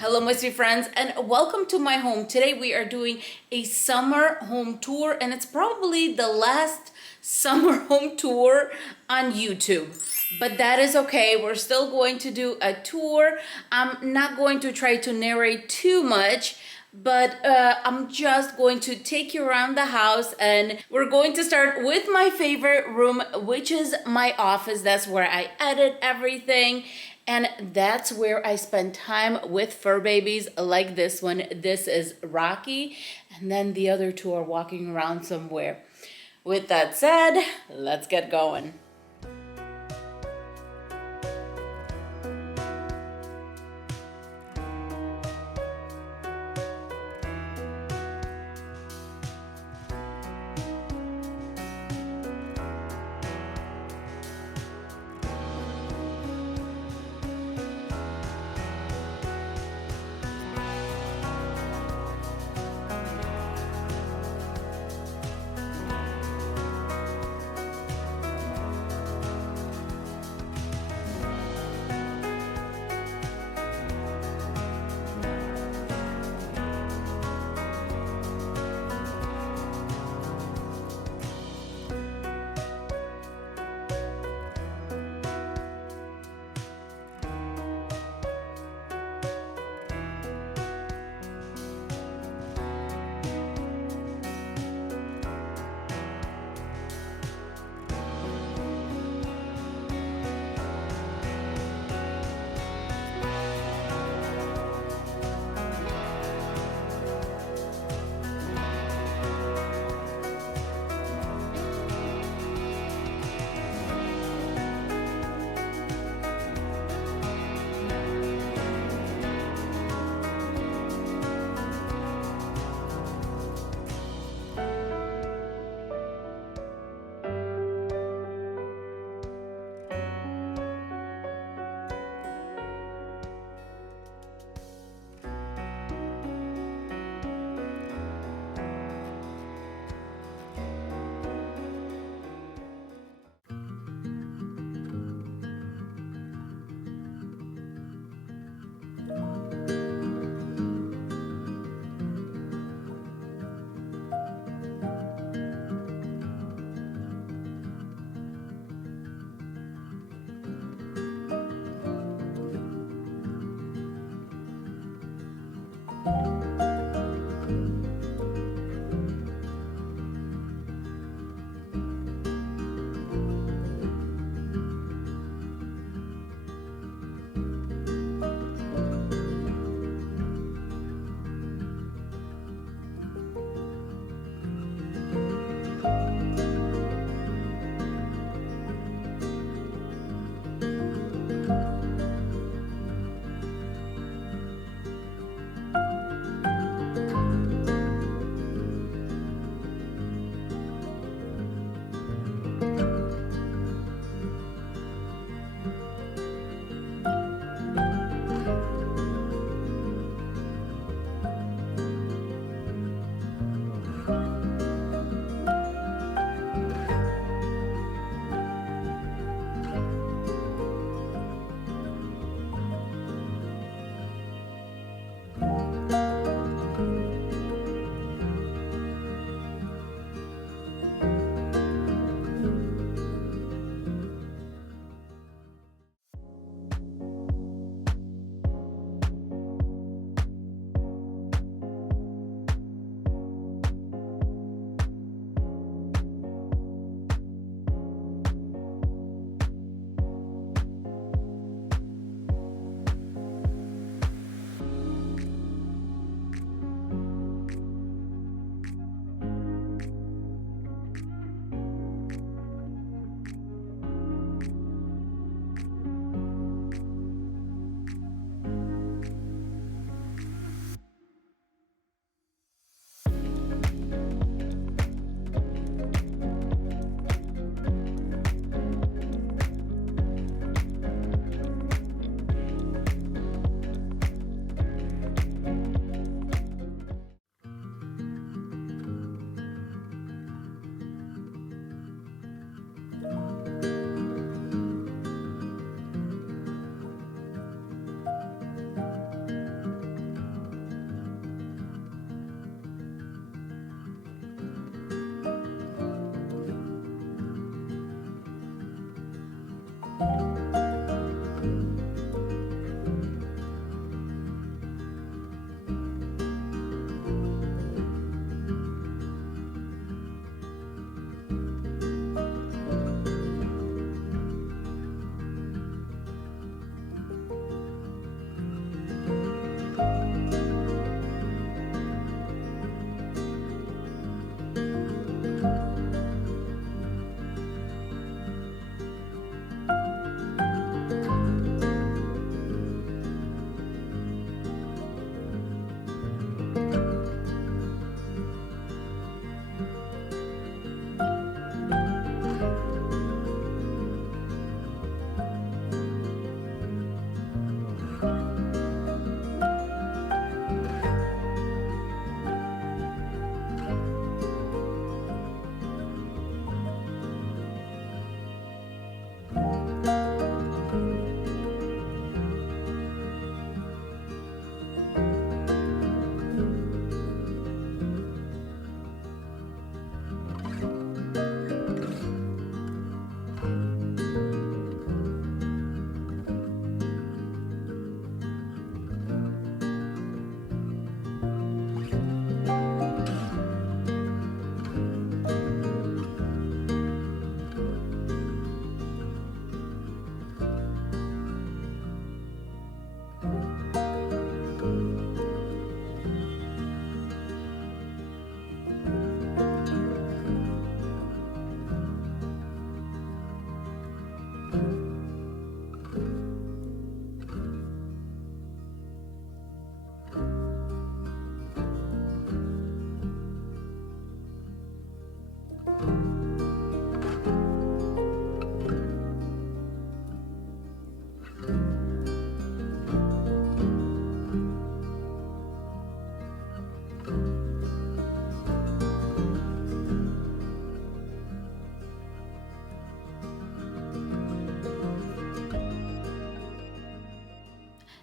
Hello, my sweet friends, and welcome to my home. Today we are doing a summer home tour, and it's probably the last summer home tour on YouTube. But that is okay. We're still going to do a tour. I'm not going to try to narrate too much, but I'm just going to take you around the house, and we're going to start with my favorite room, which is my office. That's where I edit everything. And that's where I spend time with fur babies like this one. This is Rocky. And then the other two are walking around somewhere. With that said, let's get going.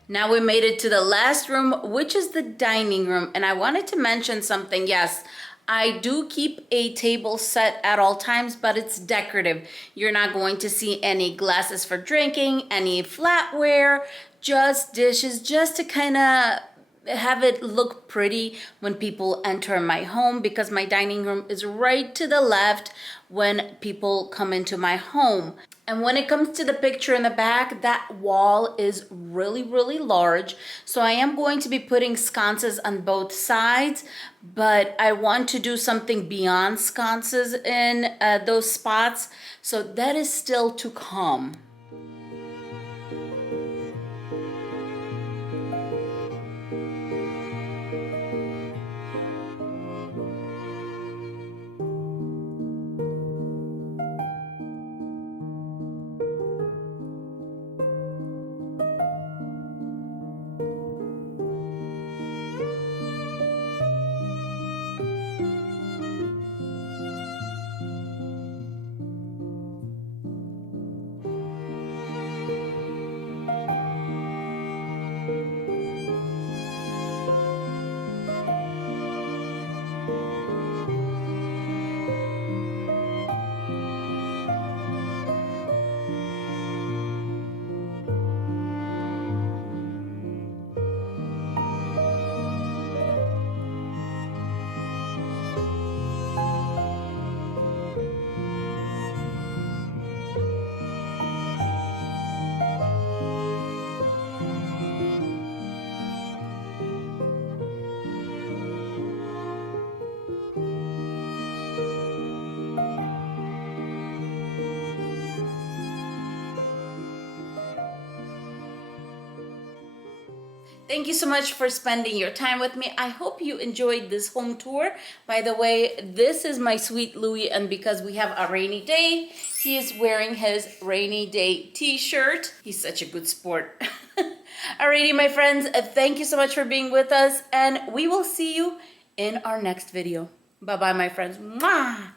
Now we made it to the last room, which is the dining room. And I wanted to mention something. Yes, I do keep a table set at all times, but it's decorative. You're not going to see any glasses for drinking, any flatware, just dishes, just to kind of have it look pretty when people enter my home, because my dining room is right to the left when people come into my home. And when it comes to the picture in the back, that wall is really, really large. So I am going to be putting sconces on both sides, but I want to do something beyond sconces in those spots. So that is still to come. Thank you so much for spending your time with me. I hope you enjoyed this home tour. By the way, this is my sweet Louie, and because we have a rainy day, he is wearing his rainy day t-shirt. He's such a good sport. Alrighty, my friends, thank you so much for being with us, and we will see you in our next video. Bye-bye, my friends. Mwah!